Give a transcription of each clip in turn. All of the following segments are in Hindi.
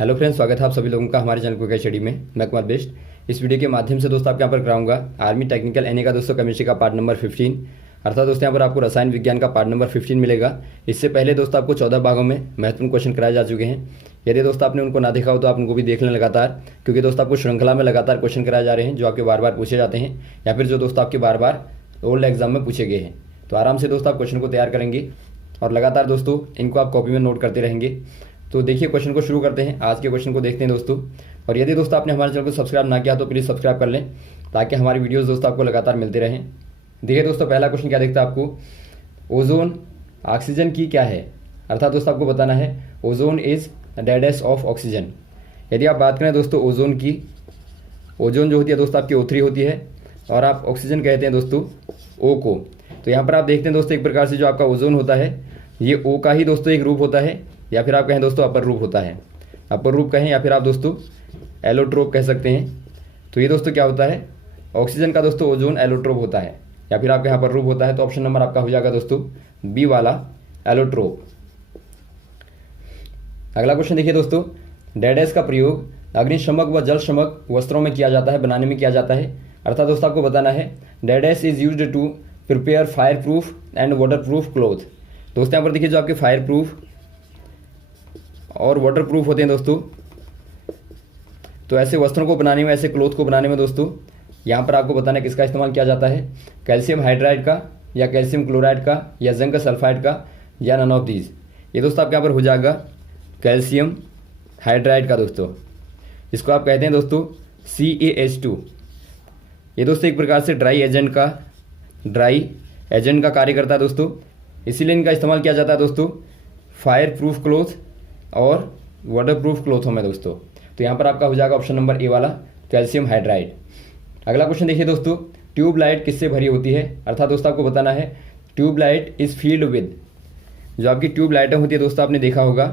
हेलो फ्रेंड्स, स्वागत है आप सभी लोगों का हमारे चैनल क्विक स्टडी में। मैं कुमार बेस्ट। इस वीडियो के माध्यम से दोस्तों आपके यहाँ पर कराऊंगा आर्मी टेक्निकल एनए का दोस्तों केमिस्ट्री का पार्ट नंबर 15, अर्थात दोस्तों यहाँ पर आपको रसायन विज्ञान का पार्ट नंबर 15 मिलेगा। इससे पहले दोस्तों आपको 14 भागों में महत्वपूर्ण क्वेश्चन कराए जा चुके हैं। यदि दोस्तों आपने उनको ना देखा हो तो आप उनको भी देख लें लगातार, क्योंकि दोस्तों आपको श्रृंखला में लगातार क्वेश्चन कराए जा रहे हैं जो आपके बार बार पूछे जाते हैं या फिर जो दोस्तों आपके बार बार ओल्ड एग्जाम में पूछे गए हैं। तो आराम से दोस्तों आप क्वेश्चन को तैयार करेंगे और लगातार दोस्तों इनको आप कॉपी में नोट करते रहेंगे। तो देखिए क्वेश्चन को शुरू करते हैं। आज के क्वेश्चन को देखते हैं दोस्तों। और यदि दोस्तों आपने हमारे चैनल को सब्सक्राइब ना किया तो प्लीज़ सब्सक्राइब कर लें ताकि हमारी वीडियोस दोस्तों आपको लगातार मिलते रहें। देखिए दोस्तों पहला क्वेश्चन क्या देखता है आपको, ओजोन ऑक्सीजन की क्या है। अर्थात दोस्तों आपको बताना है ozone is dash of oxygen. यदि आप बात करें दोस्तों ओजोन की, ओजोन जो होती है दोस्तों आपकी O3 होती है और आप ऑक्सीजन कहते हैं दोस्तों O को। तो यहाँ पर आप देखते हैं दोस्तों एक प्रकार से जो आपका ओजोन होता है ये O का ही दोस्तों एक रूप होता है, या फिर आप कहें दोस्तों अपर रूप होता है। अपर रूप कहें या फिर आप दोस्तों एलोट्रोप कह सकते हैं। तो ये दोस्तों क्या होता है, ऑक्सीजन का दोस्तों ओजोन एलोट्रोप होता है, या फिर आपके यहाँ पर रूप होता है। तो ऑप्शन नंबर आपका हो जाएगा दोस्तों बी वाला एलोट्रोप। अगला क्वेश्चन देखिए दोस्तों, डैश का प्रयोग अग्निशमक व जलशमक वस्त्रों में किया जाता है, बनाने में किया जाता है। अर्थात दोस्तों आपको बताना है dash is used to prepare fire proof and water proof cloth. दोस्तों यहाँ पर देखिए जो आपके फायर प्रूफ और वाटर प्रूफ होते हैं दोस्तों, तो ऐसे वस्त्रों को बनाने में, ऐसे क्लोथ को बनाने में दोस्तों यहाँ पर आपको बताना है किसका इस्तेमाल किया जाता है, कैल्शियम हाइड्राइड का या कैल्शियम क्लोराइड का या जिंक सल्फाइड का या नन ऑफ दीज। ये दोस्तों आपके यहाँ पर हो जाएगा कैल्शियम हाइड्राइड का दोस्तों। इसको आप कहते हैं दोस्तों CaH2। ये दोस्तों एक प्रकार से ड्राई एजेंट का कार्य करता है दोस्तों, इसीलिए इनका इस्तेमाल किया जाता है दोस्तों फायर प्रूफ क्लोथ और वाटर प्रूफ क्लोथों में दोस्तों। तो यहाँ पर आपका हो जाएगा ऑप्शन नंबर ए वाला कैल्शियम हाइड्राइड। अगला क्वेश्चन देखिए दोस्तों, ट्यूबलाइट किससे भरी होती है। अर्थात दोस्तों आपको बताना है ट्यूबलाइट इज फील्ड विद, जो आपकी ट्यूबलाइटें होती है दोस्तों आपने देखा होगा,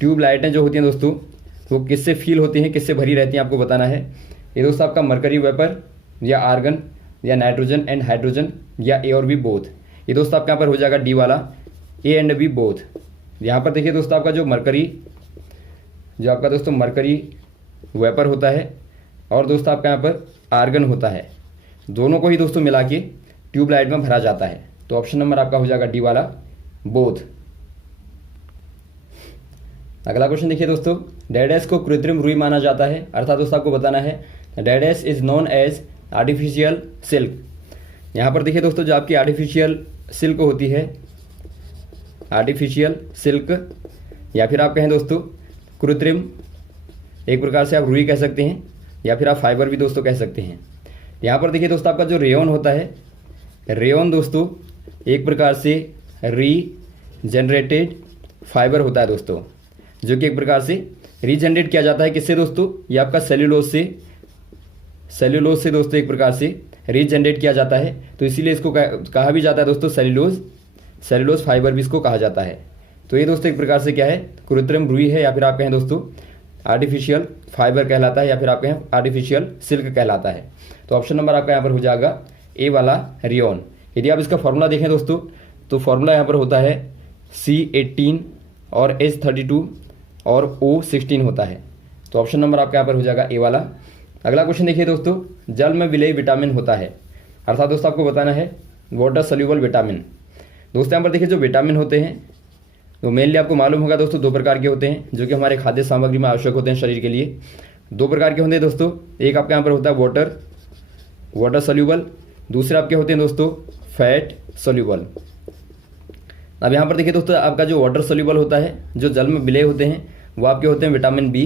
ट्यूबलाइटें जो होती हैं दोस्तों वो किससे फील होती हैं, किससे भरी रहती हैं, आपको बताना है। ये दोस्तों आपका मरकरी वेपर या आर्गन या नाइट्रोजन एंड हाइड्रोजन या ए और बी बोथ। ये दोस्तों आपके यहाँ पर हो जाएगा डी वाला ए एंड बी बोथ। यहाँ पर देखिए दोस्तों आपका जो मरकरी, जो आपका दोस्तों मरकरी वेपर होता है और दोस्तों आपका यहाँ पर आर्गन होता है, दोनों को ही दोस्तों मिला के ट्यूबलाइट में भरा जाता है। तो ऑप्शन नंबर आपका हो जाएगा डी वाला बोथ। अगला क्वेश्चन देखिए दोस्तों, डैश को कृत्रिम रुई माना जाता है। अर्थात दोस्तों आपको बताना है dash is known as artificial silk. यहाँ पर देखिए दोस्तों जो आपकी आर्टिफिशियल सिल्क होती है, आर्टिफिशियल सिल्क या फिर आप कहें दोस्तों कृत्रिम, एक प्रकार से आप रुई कह सकते हैं या फिर आप फाइबर भी दोस्तों कह सकते हैं। यहाँ पर देखिए दोस्तों आपका जो रेयन होता है, रेयन दोस्तों एक प्रकार से रीजनरेटेड फाइबर होता है दोस्तों, जो कि एक प्रकार से रीजनरेट किया जाता है किससे दोस्तों, ये आपका सेल्यूलोज से दोस्तों एक प्रकार से रीजनरेट किया जाता है। तो इसीलिए इसको कहा भी जाता है दोस्तों सेल्यूलोज फाइबर भी इसको कहा जाता है। तो ये दोस्तों एक प्रकार से क्या है, कृत्रिम रुई है या फिर आप कहें दोस्तों आर्टिफिशियल फाइबर कहलाता है या फिर आप कहें आर्टिफिशियल सिल्क कहलाता है। तो ऑप्शन नंबर आपका यहाँ पर हो जाएगा ए वाला रेयन। यदि आप इसका फॉर्मूला देखें दोस्तों तो फॉर्मूला यहाँ पर होता है C18 और H32 और O16 होता है। तो ऑप्शन नंबर आपका यहाँ पर हो जाएगा ए वाला। अगला क्वेश्चन देखिए दोस्तों, जल में विलेय विटामिन होता है। अर्थात दोस्तों आपको बताना है वाटर सोल्यूबल विटामिन। दोस्तों यहाँ पर देखिए जो विटामिन होते हैं तो मेनली आपको मालूम होगा दोस्तों दो प्रकार के होते हैं जो कि हमारे खाद्य सामग्री में आवश्यक होते हैं शरीर के लिए। दो प्रकार के होते हैं दोस्तों, एक आपके यहाँ पर होता है वाटर सोल्यूबल, दूसरे आपके होते हैं दोस्तों फैट सोल्यूबल। अब यहाँ पर देखिए दोस्तों आपका जो वाटर सोल्यूबल होता है, जो जल में विलेय होते हैं, वो आपके होते हैं vitamin B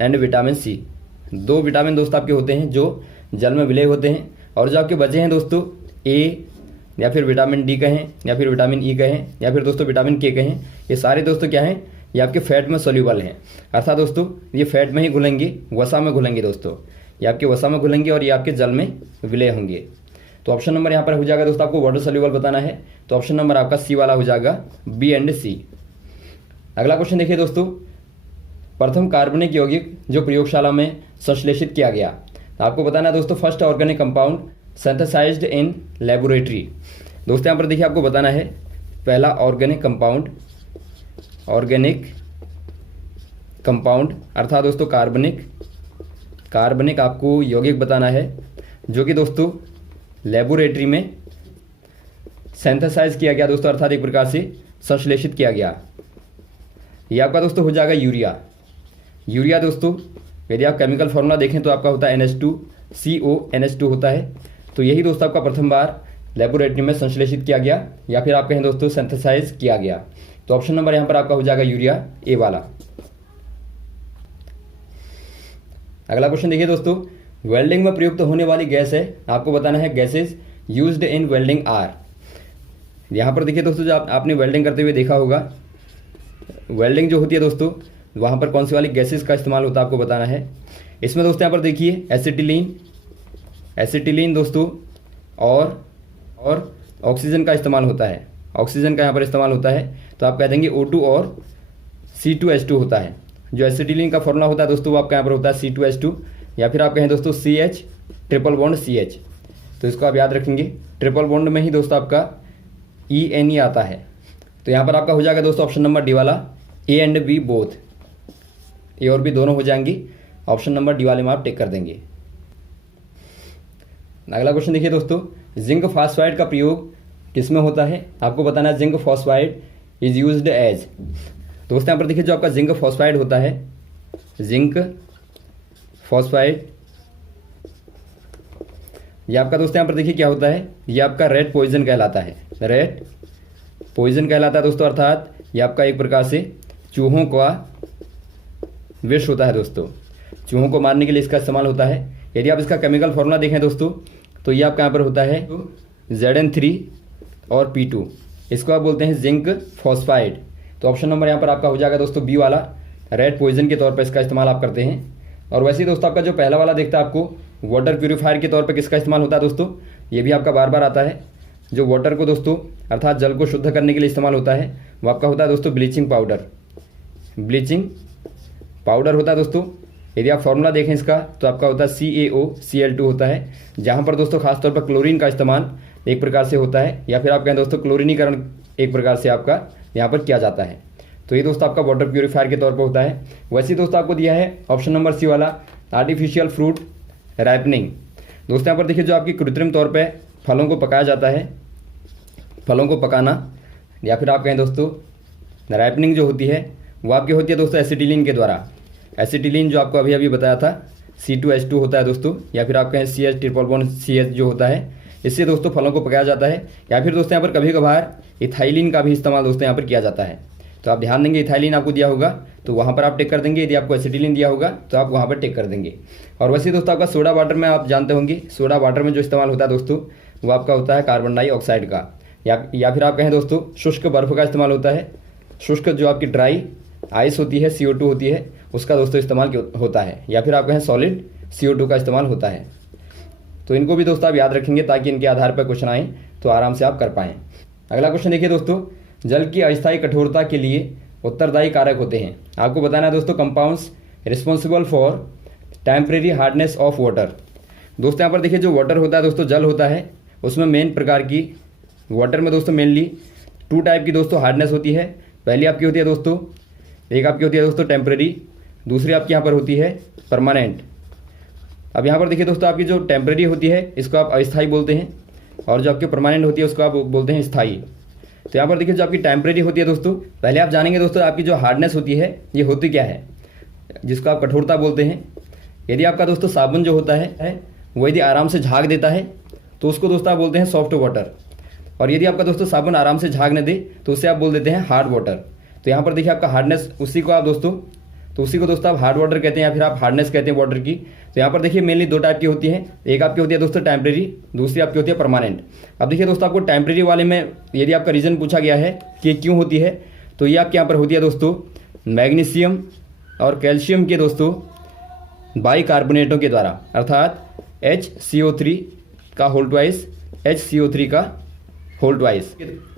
and vitamin C. दो विटामिन दोस्तों आपके होते हैं जो जल में विलेय होते हैं, और जो आपके बचे हैं दोस्तों ए या फिर विटामिन डी कहें या फिर विटामिन ई कहें या फिर दोस्तों विटामिन के कहें, ये सारे दोस्तों क्या हैं, ये आपके फैट में सोल्यूबल हैं। अर्थात दोस्तों ये फैट में ही घुलेंगे, वसा में घुलेंगे दोस्तों, ये आपके वसा में घुलेंगे और ये आपके जल में विलय होंगे। तो ऑप्शन नंबर यहाँ पर हो जाएगा दोस्तों आपको वाटर सोल्यूबल बताना है, तो ऑप्शन नंबर आपका सी वाला हो जाएगा बी एंड सी। अगला क्वेश्चन देखिए दोस्तों, प्रथम कार्बनिक यौगिक जो प्रयोगशाला में संश्लेषित किया गया। तो आपको बताना है दोस्तों first organic compound synthesised in laboratory. दोस्तों यहाँ पर देखिए आपको बताना है पहला ऑर्गेनिक कंपाउंड, ऑर्गेनिक कंपाउंड अर्थात दोस्तों कार्बनिक आपको यौगिक बताना है जो कि दोस्तों लेबोरेटरी में सिंथेसाइज किया गया दोस्तों, अर्थात एक प्रकार से संश्लेषित किया गया। ये आपका दोस्तों हो जाएगा यूरिया दोस्तों, यदि आप केमिकल फॉर्मूला देखें तो आपका होता है NH2CO होता है। तो यही दोस्तों आपका प्रथम बार लेबोरेटरी में संश्लेषित किया गया या फिर आप कहें दोस्तों सिंथेसाइज किया गया। तो ऑप्शन नंबर यहाँ पर आपका हो जाएगा यूरिया, ए वाला। अगला क्वेश्चन देखिए दोस्तों, वेल्डिंग में प्रयुक्त होने वाली गैस है, आपको बताना है gases used in welding are. यहाँ पर देखिए दोस्तों, जो आपने वेल्डिंग करते हुए देखा होगा, वेल्डिंग जो होती है दोस्तों वहाँ पर कौन सी वाली गैसेज का इस्तेमाल होता है आपको बताना है। इसमें दोस्तों यहाँ पर देखिए एसिटिलीन दोस्तों और ऑक्सीजन का इस्तेमाल होता है। ऑक्सीजन का यहाँ पर इस्तेमाल होता है, तो आप कह देंगे O2 और C2H2 होता है। जो एसिटिलीन का फॉर्मूला होता है दोस्तों वो आपका यहाँ पर होता है C2H2 या फिर आप कहें दोस्तों CH ट्रिपल बॉन्ड CH। तो इसको आप याद रखेंगे, ट्रिपल बॉन्ड में ही दोस्तों आपका ENE आता है। तो यहाँ पर आपका हो जाएगा दोस्तों ऑप्शन नंबर डी वाला, A एंड B बोथ, ए और बी दोनों हो जाएंगी। ऑप्शन नंबर डी वाले में आप टिक कर देंगे। अगला क्वेश्चन देखिए दोस्तों, जिंक फॉस्फाइड का प्रयोग किसमें होता है, आपको बताना है zinc phosphide is used as. दोस्तों यहाँ पर देखिए जो आपका जिंक फॉस्फाइड होता है, जिंक फॉस्फाइड ये आपका दोस्तों यहाँ पर देखिए क्या होता है, ये आपका रेड पॉइजन कहलाता है। रेड पॉइजन कहलाता है दोस्तों, अर्थात ये आपका एक प्रकार से चूहों का विष होता है दोस्तों। चूहों को मारने के लिए इसका इस्तेमाल होता है। यदि आप इसका केमिकल फॉर्मूला देखें दोस्तों तो ये आपका यहाँ पर होता है Zn3 और P2, इसको आप बोलते हैं जिंक फॉस्फाइड। तो ऑप्शन नंबर यहाँ पर आपका हो जाएगा दोस्तों बी वाला, रेड पॉइजन के तौर पर इसका इस्तेमाल आप करते हैं। और वैसे ही दोस्तों आपका जो पहला वाला देखता है आपको वाटर प्यूरीफायर के तौर पर किसका इस्तेमाल होता है दोस्तों, ये भी आपका बार बार आता है। जो वाटर को दोस्तों अर्थात जल को शुद्ध करने के लिए इस्तेमाल होता है वो आपका होता है दोस्तों ब्लीचिंग पाउडर होता है दोस्तों। यदि आप फॉर्मूला देखें इसका तो आपका होता है CaOCl2 होता है, जहाँ पर दोस्तों खासतौर पर क्लोरीन का इस्तेमाल एक प्रकार से होता है या फिर आप कहें दोस्तों क्लोरीनीकरण एक प्रकार से आपका यहाँ पर किया जाता है। तो ये दोस्तों आपका वाटर प्यूरीफायर के तौर पर होता है। वैसे ही दोस्तों आपको दिया है ऑप्शन नंबर सी वाला, आर्टिफिशियल फ्रूट राइपनिंग। दोस्तों यहाँ पर देखिए जो आपकी कृत्रिम तौर पर फलों को पकाया जाता है, फलों को पकाना या फिर आप कहें दोस्तों राइपनिंग जो होती है वो आपकी होती है दोस्तों एसिटिलीन के द्वारा। एसिटिलीन जो आपको अभी बताया था C2H2 होता है दोस्तों, या फिर आप कहें CH ट्रिपल बॉन्ड CH जो होता है, इससे दोस्तों फलों को पकाया जाता है। या फिर दोस्तों यहाँ पर कभी कभार इथाइलिन का भी इस्तेमाल दोस्तों यहाँ पर किया जाता है। तो आप ध्यान देंगे, इथाइलिन आपको दिया होगा तो वहाँ पर आप टिक कर देंगे, यदि आपको एसिटिलीन दिया होगा तो आप वहाँ पर टिक कर देंगे। और वैसे दोस्तों आपका सोडा वाटर में आप जानते होंगे, सोडा वाटर में जो इस्तेमाल होता है दोस्तों वो आपका होता है कार्बन डाइऑक्साइड का, या फिर आप कहें दोस्तों शुष्क बर्फ का इस्तेमाल होता है। शुष्क जो आपकी ड्राई आइस होती है CO2 होती है उसका दोस्तों इस्तेमाल होता है, या फिर आप कहें सॉलिड CO2 का इस्तेमाल होता है। तो इनको भी दोस्तों आप याद रखेंगे ताकि इनके आधार पर क्वेश्चन आए तो आराम से आप कर पाएँ। अगला क्वेश्चन देखिए दोस्तों, जल की अस्थायी कठोरता के लिए उत्तरदायी कारक होते हैं। आपको बताना है दोस्तों compounds responsible for temporary hardness of water. दोस्तों यहाँ पर देखिए जो वाटर होता है दोस्तों, जल होता है, उसमें मेन प्रकार की वाटर में दोस्तों मेनली 2 टाइप की दोस्तों हार्डनेस होती है। पहली आपकी होती है दोस्तों, एक आपकी होती है दोस्तों टेम्परेरी, दूसरी आपकी यहाँ पर होती है परमानेंट। अब यहाँ पर देखिए दोस्तों आपकी जो टेम्परेरी होती है इसको आप अस्थायी बोलते हैं, और जो आपकी परमानेंट होती है उसको आप बोलते हैं स्थायी। तो यहाँ पर देखिए जो आपकी टेम्परेरी होती है दोस्तों, पहले आप जानेंगे दोस्तों आपकी जो हार्डनेस होती है ये होती क्या है, जिसको आप कठोरता बोलते हैं। यदि आपका दोस्तों साबुन जो होता है वो यदि आराम से झाग देता है तो उसको दोस्तों आप बोलते हैं सॉफ्ट वाटर, और यदि आपका दोस्तों साबुन आराम से झाग न दे तो उससे आप बोल देते हैं हार्ड वाटर। तो यहाँ पर देखिए आपका हार्डनेस उसी को दोस्तों आप हार्ड वाटर कहते हैं या फिर आप हार्डनेस कहते हैं वाटर की। तो यहाँ पर देखिए मेनली 2 टाइप की होती है, एक आपकी होती है दोस्तों टेम्परेरी, दूसरी आपकी होती है परमानेंट। अब देखिए दोस्तों आपको टेम्परेरी वाले में यदि आपका रीजन पूछा गया है कि क्यों होती है, तो ये आपके यहाँ पर होती है दोस्तों मैग्नीशियम और कैल्शियम के दोस्तों बाइकार्बोनेटों के द्वारा, अर्थात HCO3 का होल ट्वाइस, HCO3 का होल ट्वाइस।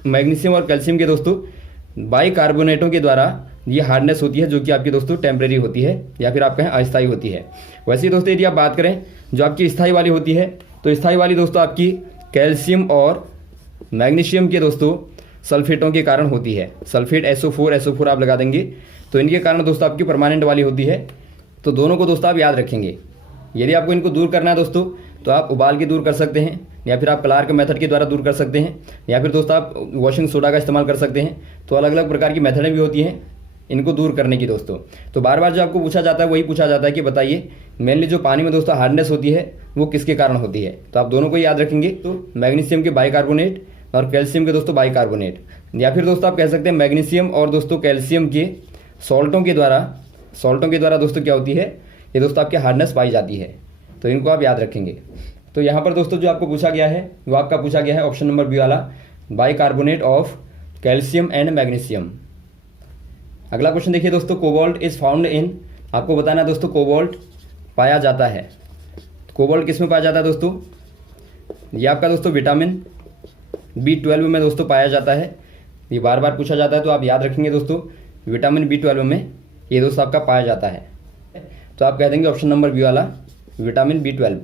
मैग्नीशियम और कैल्शियम के दोस्तों बाइकार्बोनेटों के द्वारा ये हार्डनेस होती है जो कि आपकी दोस्तों टेम्परेरी होती है या फिर आप कहें अस्थायी होती है। वैसे ही दोस्तों यदि आप बात करें जो आपकी स्थायी वाली होती है, तो स्थायी वाली दोस्तों आपकी कैल्शियम और मैग्नीशियम के दोस्तों सल्फेटों के कारण होती है। सल्फेट SO4 आप लगा देंगे। तो तो इनके कारण दोस्तों आपकी परमानेंट वाली होती है। तो दोनों को दोस्तों आप याद रखेंगे। यदि आपको इनको दूर करना है दोस्तों तो आप उबाल के दूर कर सकते हैं, या फिर आप क्लार्क मेथड के द्वारा दूर कर सकते हैं, या फिर दोस्तों आप वॉशिंग सोडा का इस्तेमाल कर सकते हैं। तो अलग अलग प्रकार की मेथडें भी होती हैं इनको दूर करने की दोस्तों। तो बार बार जो आपको पूछा जाता है वही पूछा जाता है कि बताइए मेनली जो पानी में दोस्तों हार्डनेस होती है वो किसके कारण होती है। तो आप दोनों को याद रखेंगे। तो मैग्नीशियम के बाइकार्बोनेट और कैल्शियम के दोस्तों बाइकार्बोनेट, या फिर दोस्तों आप कह सकते हैं मैग्नीशियम और दोस्तों कैल्शियम के सॉल्टों के द्वारा दोस्तों क्या होती है, ये दोस्तों आपकी हार्डनेस पाई जाती है। तो इनको आप याद रखेंगे। तो यहाँ पर दोस्तों जो आपको पूछा गया है वो आपका पूछा गया है ऑप्शन नंबर बी वाला, bicarbonate of calcium and magnesium. अगला क्वेश्चन देखिए दोस्तों, कोबाल्ट इज फाउंड इन, आपको बताना है दोस्तों कोबाल्ट पाया जाता है। कोबाल्ट किस में पाया जाता है दोस्तों, ये आपका दोस्तों विटामिन B12 में दोस्तों पाया जाता है। ये बार बार पूछा जाता है तो आप याद रखेंगे दोस्तों, विटामिन B12 में ये दोस्तों आपका पाया जाता है। तो आप कह देंगे ऑप्शन नंबर बी वाला, विटामिन B12।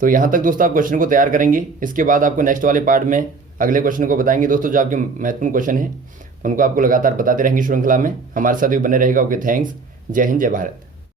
तो यहाँ तक दोस्तों आप क्वेश्चन को तैयार करेंगे। इसके बाद आपको नेक्स्ट वाले पार्ट में अगले क्वेश्चन को बताएंगे दोस्तों। जो आपके महत्वपूर्ण क्वेश्चन हैं उनको आपको लगातार बताते रहेंगे श्रृंखला में। हमारे साथ भी बने रहेगा। Okay, thanks. जय हिंद, जय भारत।